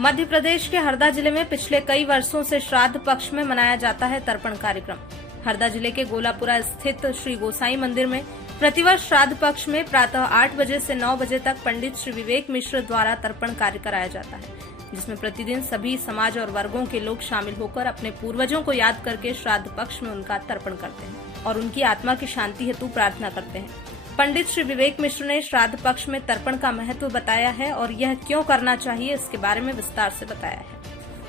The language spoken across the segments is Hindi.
मध्य प्रदेश के हरदा जिले में पिछले कई वर्षों से श्राद्ध पक्ष में मनाया जाता है तर्पण कार्यक्रम। हरदा जिले के गोलापुरा स्थित श्री गोसाई मंदिर में प्रतिवर्ष श्राद्ध पक्ष में प्रातः 8 बजे से 9 बजे तक पंडित श्री विवेक मिश्र द्वारा तर्पण कार्य कराया जाता है, जिसमें प्रतिदिन सभी समाज और वर्गों के लोग शामिल होकर अपने पूर्वजों को याद करके श्राद्ध पक्ष में उनका तर्पण करते हैं और उनकी आत्मा की शांति हेतु प्रार्थना करते हैं। पंडित श्री विवेक मिश्र ने श्राद्ध पक्ष में तर्पण का महत्व बताया है और यह क्यों करना चाहिए इसके बारे में विस्तार से बताया है।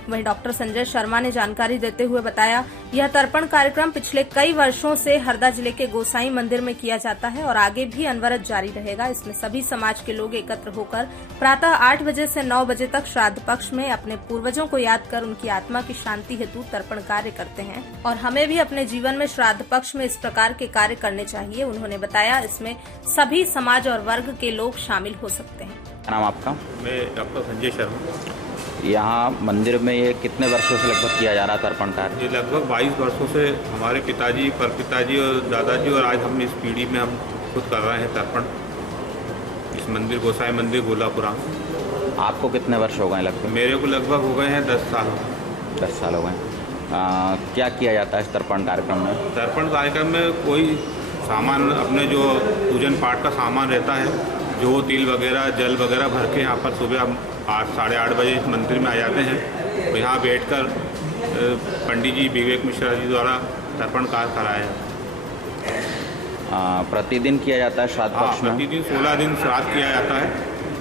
वहीं डॉक्टर संजय शर्मा ने जानकारी देते हुए बताया, यह तर्पण कार्यक्रम पिछले कई वर्षों से हरदा जिले के गोसाई मंदिर में किया जाता है और आगे भी अनवरत जारी रहेगा। इसमें सभी समाज के लोग एकत्र होकर प्रातः 8 बजे से 9 बजे तक श्राद्ध पक्ष में अपने पूर्वजों को याद कर उनकी आत्मा की शांति हेतु तर्पण कार्य करते हैं और हमें भी अपने जीवन में श्राद्ध पक्ष में इस प्रकार के कार्य करने चाहिए। उन्होंने बताया, इसमें सभी समाज और वर्ग के लोग शामिल हो सकते हैं। क्या नाम आपका? मैं डॉक्टर संजय शर्मा। यहाँ मंदिर में ये कितने वर्षों से लगभग किया जा रहा तर्पण कार्य? ये लगभग 22 वर्षों से हमारे पिताजी, परपिताजी और दादाजी और आज हम इस पीढ़ी में हम खुद कर रहे हैं तर्पण इस मंदिर गोसाई मंदिर गोलापुरा। आपको कितने वर्ष हो गए लगभग? मेरे को लगभग हो गए हैं 10 साल। 10 साल हो गए। क्या किया जाता है इस तर्पण कार्यक्रम में? तर्पण कार्यक्रम में कोई सामान, अपने जो पूजन पाठ का सामान रहता है, जो तिल वगैरह जल वगैरह भर के यहाँ पर सुबह हम 8 साढ़े 8 बजे इस मंदिर में आ जाते हैं। तो यहाँ बैठकर पंडित जी विवेक मिश्रा जी द्वारा तर्पण कार्य कराया है। प्रतिदिन किया जाता है श्राद्ध पक्ष में? प्रतिदिन 16 दिन श्राद्ध किया जाता है।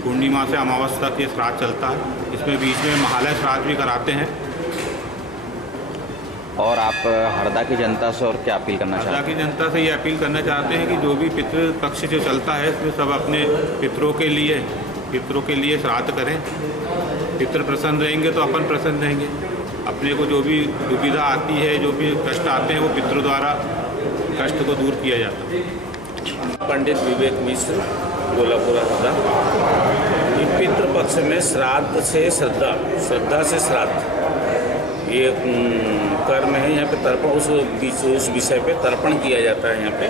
पूर्णिमा से अमावस्या तक ये श्राद्ध चलता है। इसमें बीच में महालय श्राद्ध भी कराते हैं। और आप हरदा की जनता से और क्या अपील करना चाहते हैं? हरदा की जनता से ये अपील करना चाहते हैं कि जो भी पितृ पक्ष जो चलता है इसमें सब अपने पितरों के लिए श्राद्ध करें। पितृ प्रसन्न रहेंगे तो अपन प्रसन्न रहेंगे। अपने को जो भी दुविधा आती है, जो भी कष्ट आते हैं, वो पितरों द्वारा कष्ट को दूर किया जाता है। पंडित विवेक मिश्र, गोलापुरा हरदा। पितृ पक्ष में श्राद्ध से श्रद्धा से श्राद्ध ये कर्म है। यहाँ पे तर्पण उस विषय पे तर्पण किया जाता है यहाँ पे।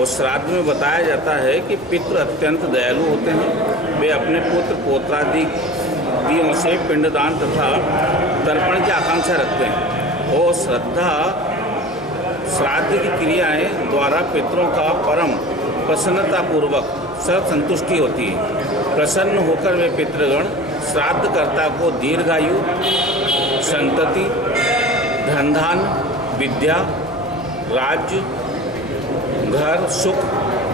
और श्राद्ध में बताया जाता है कि पितृ अत्यंत दयालु होते हैं। वे अपने पुत्र पौत्रादियों से पिंडदान तथा तर्पण की आकांक्षा रखते हैं और श्रद्धा श्राद्ध की क्रियाएं द्वारा पितरों का परम प्रसन्नतापूर्वक संतुष्टि होती है। प्रसन्न होकर वे पितृगण श्राद्धकर्ता को दीर्घायु, संतति, धन धान, विद्या, राज्य, घर, सुख,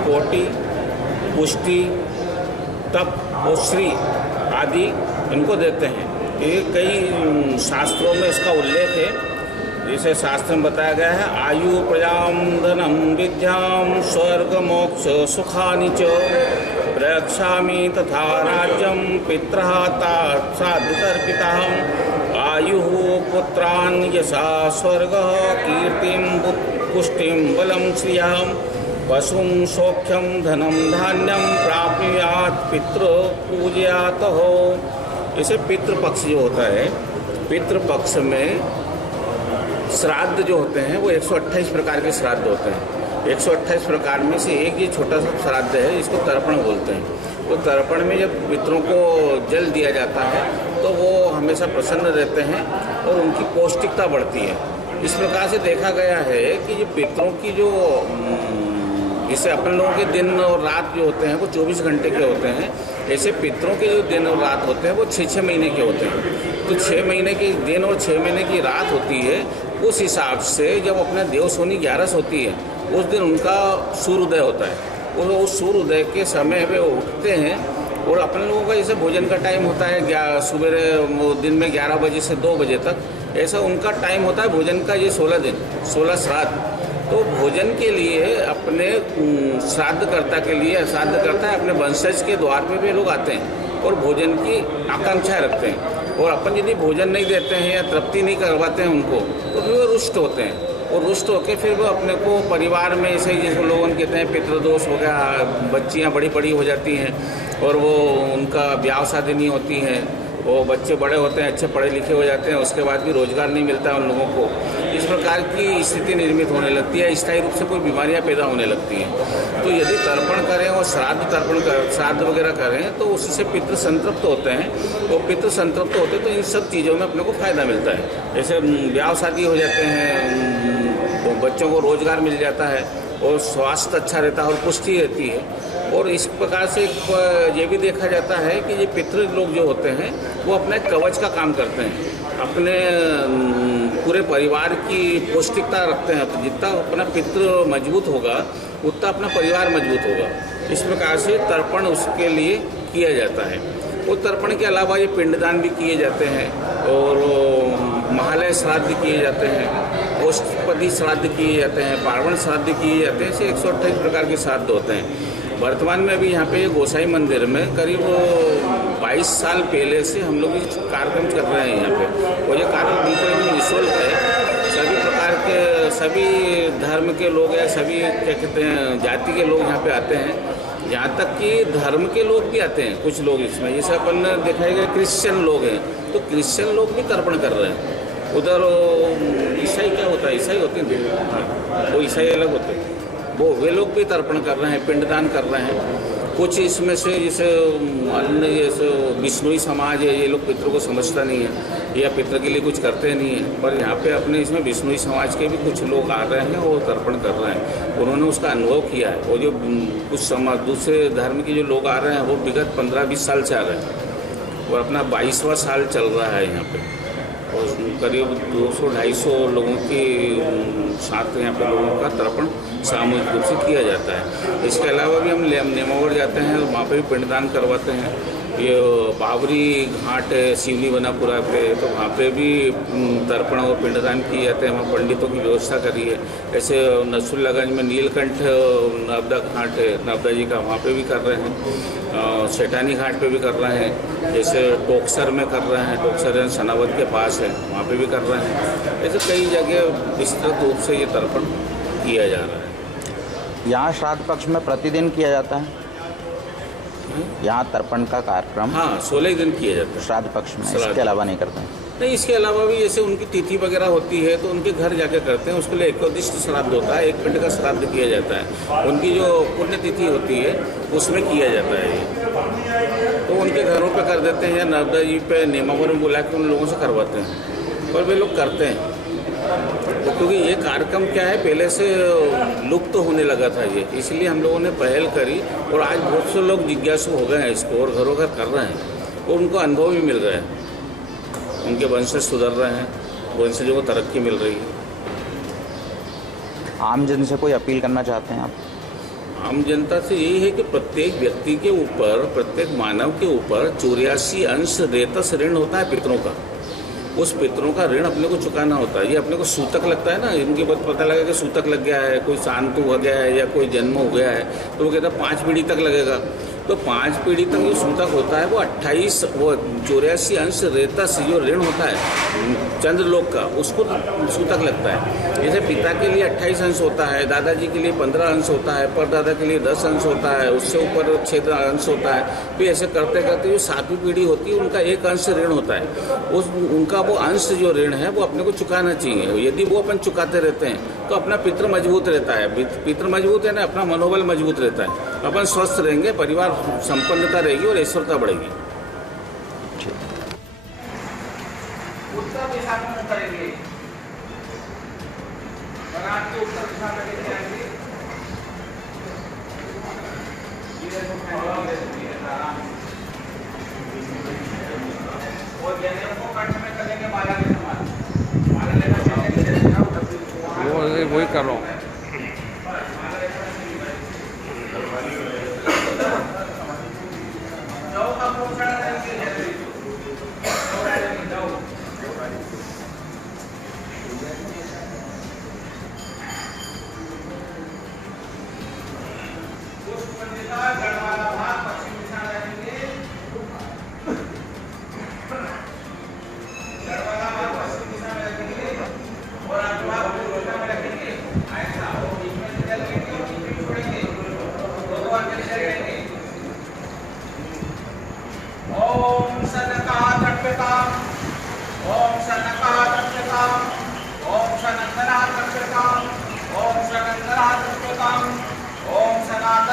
कोटि, पुष्टि, तप और श्री आदि इनको देते हैं। ये कई शास्त्रों में इसका उल्लेख है। जैसे शास्त्र में बताया गया है, आयु प्रजाम धनम विद्याम स्वर्ग मोक्ष सुखानि च प्रयक्षामि तथा राज्यम पितरः साधुतर्पितः आयु पुत्रान् यशा स्वर्ग कीर्तिम पुष्टिम बलम श्रियम पशुम सौख्यम धनम धान्यम प्राप्नुयात् पितृ पूजयात हो। ऐसे पितृपक्ष जो होता है, पितृपक्ष में श्राद्ध जो होते हैं वो 128 प्रकार के श्राद्ध होते हैं। 128 प्रकार में से एक ये छोटा सा श्राद्ध है, इसको तर्पण बोलते हैं। तो तर्पण में जब पितरों को जल दिया जाता है तो वो हमेशा प्रसन्न रहते हैं और उनकी पौष्टिकता बढ़ती है। इस प्रकार से देखा गया है कि ये पितरों की जो जैसे अपन लोगों के दिन और रात जो होते हैं वो 24 घंटे के होते हैं, ऐसे पितरों के जो दिन और रात होते हैं वो 6-6 महीने के होते हैं। तो 6 महीने के दिन और 6 महीने की रात होती है। उस हिसाब से जब अपने देवसोनी 11 होती है उस दिन उनका सूर्योदय होता है और उस सूर्योदय के समय वे उठते हैं और अपने लोगों का जैसे भोजन का टाइम होता है सुबह दिन में 11 बजे से 2 बजे तक, ऐसा उनका टाइम होता है भोजन का। ये 16 श्राद्ध। तो भोजन के लिए अपने श्राद्धकर्ता के लिए श्राद्धकर्ता अपने वंशज के द्वार पे भी लोग आते हैं और भोजन की आकांक्षा रखते हैं। और अपन यदि भोजन नहीं देते हैं या तृप्ति नहीं करवाते हैं उनको तो फिर वो रुष्ट होते हैं और रुष्ट होकर फिर वो अपने को परिवार में ऐसे जिसको लोगों कहते हैं पितृदोष हो गया, बच्चियाँ बड़ी बड़ी हो जाती हैं और वो उनका ब्याह शादी नहीं होती है, वो बच्चे बड़े होते हैं, अच्छे पढ़े लिखे हो जाते हैं, उसके बाद भी रोजगार नहीं मिलता है उन लोगों को। इस प्रकार की स्थिति निर्मित होने लगती है, स्थायी रूप से कोई बीमारियां पैदा होने लगती हैं। तो यदि तर्पण करें और श्राद्ध वगैरह करें तो उससे पितृ संतृप्त होते हैं। तो पितृ संतृप्त होते हैं तो इन सब चीज़ों में अपने को फ़ायदा मिलता है। जैसे ब्याह शादी हो जाते हैं तो बच्चों को रोजगार मिल जाता है और स्वास्थ्य अच्छा रहता है और पुष्टि रहती है। और इस प्रकार से ये भी देखा जाता है कि ये पितृ लोग जो होते हैं वो अपने कवच का काम करते हैं, अपने पूरे परिवार की पौष्टिकता रखते हैं। तो जितना अपना पितृ मजबूत होगा उतना अपना परिवार मजबूत होगा। इस प्रकार से तर्पण उसके लिए किया जाता है। और तर्पण के अलावा ये पिंडदान भी किए जाते हैं और महालय श्राद्ध किए जाते हैं, औषधि श्राद्ध किए जाते हैं, पार्वण श्राद्ध किए जाते हैं। ऐसे 128 प्रकार के श्राद्ध होते हैं। वर्तमान में अभी यहाँ पे गोसाई मंदिर में करीब 22 साल पहले से हम लोग इस कार्यक्रम कर रहे हैं यहाँ पे। और ये कार्यक्रम बिल्कुल निःशुल्क है। सभी प्रकार के सभी धर्म के लोग या सभी क्या कहते हैं जाति के लोग यहाँ पे आते हैं। यहाँ तक कि धर्म के लोग भी आते हैं कुछ लोग इसमें। जैसे अपन देखा गया क्रिश्चियन लोग हैं तो क्रिश्चियन लोग भी तर्पण कर रहे हैं। उधर ईसाई क्या होता है, ईसाई होते हैं, हाँ वो ईसाई अलग होते हैं, वे लोग भी तर्पण कर रहे हैं, पिंडदान कर रहे हैं। कुछ इसमें से जैसे अन्य जैसे बिश्नोई समाज है, ये लोग पितरों को समझता नहीं है या पितर के लिए कुछ करते नहीं है। पर यहाँ पे अपने इसमें बिश्नोई समाज के भी कुछ लोग आ रहे हैं और तर्पण कर रहे हैं। उन्होंने उसका अनुभव किया है। और जो कुछ समाज दूसरे धर्म के जो लोग आ रहे हैं वो विगत 15-20 साल से आ रहे हैं और अपना 22वां साल चल रहा है यहाँ पे। और करीब 200-250 लोगों के साथ यहाँ पे लोगों का तर्पण सामूहिक रूप से किया जाता है। इसके अलावा भी हम नेमावर जाते हैं, वहाँ पे भी पिंडदान करवाते हैं। ये बावरी घाट है सिवनी बनापुरा पे, तो वहाँ पे भी तर्पण और पिंडदान किए जाते हैं। वहाँ पंडितों की व्यवस्था करी है। ऐसे नसरुल्लागंज में नीलकंठ नर्मदा घाट है, नर्मदा जी का, वहाँ पे भी कर रहे हैं। सेठानी घाट पे भी कर रहे हैं। जैसे टोकसर में कर रहे हैं, टोकसर सनावद के पास है, वहाँ पे भी कर रहे हैं। ऐसे कई जगह विस्तृत रूप से ये तर्पण किया जा रहा है। यहाँ श्राद्ध पक्ष में प्रतिदिन किया जाता है यहाँ तर्पण का कार्यक्रम? हाँ, 16 दिन किया जाता है श्राद्ध पक्ष में, इसके अलावा नहीं करते हैं? नहीं, इसके अलावा भी जैसे उनकी तिथि वगैरह होती है तो उनके घर जाकर करते हैं। उसके लिए एकोदिष्ट श्राद्ध होता है, एक पिंड का श्राद्ध किया जाता है। उनकी जो पुण्य तिथि होती है उसमें किया जाता है ये। तो उनके घरों पे कर देते हैं या नर्मदा जी पे नेमावर में बुला के उन लोगों से करवाते हैं। और वे लोग करते हैं तो क्योंकि ये कार्यक्रम क्या है पहले से लुप्त होने लगा था ये, इसलिए हम लोगों ने पहल करी। और आज बहुत से लोग जिज्ञासु हो गए हैं इसको और घरों घर कर रहे हैं। और उनको अनुभव भी मिल रहा है, उनके वंशज सुधर रहे हैं, वंशजों को तरक्की मिल रही है। आम जन से कोई अपील करना चाहते हैं आप? आम जनता से यही है कि प्रत्येक व्यक्ति के ऊपर, प्रत्येक मानव के ऊपर 84 अंश रेतस ऋण होता है पितरों का। उस पितरों का ऋण अपने को चुकाना होता है। ये अपने को सूतक लगता है ना, इनके बाद पता लगा कि सूतक लग गया है, कोई शांत हो गया है या कोई जन्म हो गया है, तो वो कहता है 5 पीढ़ी तक लगेगा। तो 5 पीढ़ी तक जो सूतक होता है वो 84 अंश रेतस जो ऋण होता है चंद्रलोक का, उसको सूतक लगता है। जैसे पिता के लिए 28 अंश होता है, दादाजी के लिए 15 अंश होता है, परदादा के लिए 10 अंश होता है, उससे ऊपर 6 अंश होता है। फिर ऐसे करते करते जो 7वीं पीढ़ी होती है उनका 1 अंश ऋण होता है। उनका वो अंश जो ऋण है वो अपने को चुकाना चाहिए। यदि वो अपन चुकाते रहते हैं तो अपना पितृ मजबूत रहता है। पितृ मजबूत है ना, अपना मनोबल मजबूत रहता है, अपन स्वस्थ रहेंगे, परिवार संपन्नता रहेगी और ऐश्वर्यता बढ़ेगी। उत्तर दिशा में करेंगे, उत्तर दिशा में लेके जाएंगे। और जनेऊ को कंठ में करेंगे माला के समान। माला लेना वही कर रहा हूँ।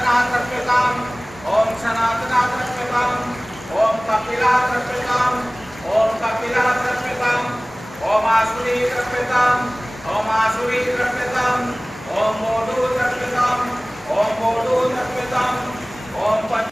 सनातनार्पिताम् ओम सनातनार्पिताम् ओम कपिलार्पिताम् ओम कपिलार्पिताम् ओम आसुरीर्पिताम् ओम आसुरीर्पिताम् ओम मोडूर्पिताम् ओम मोडूर्पिताम् ओम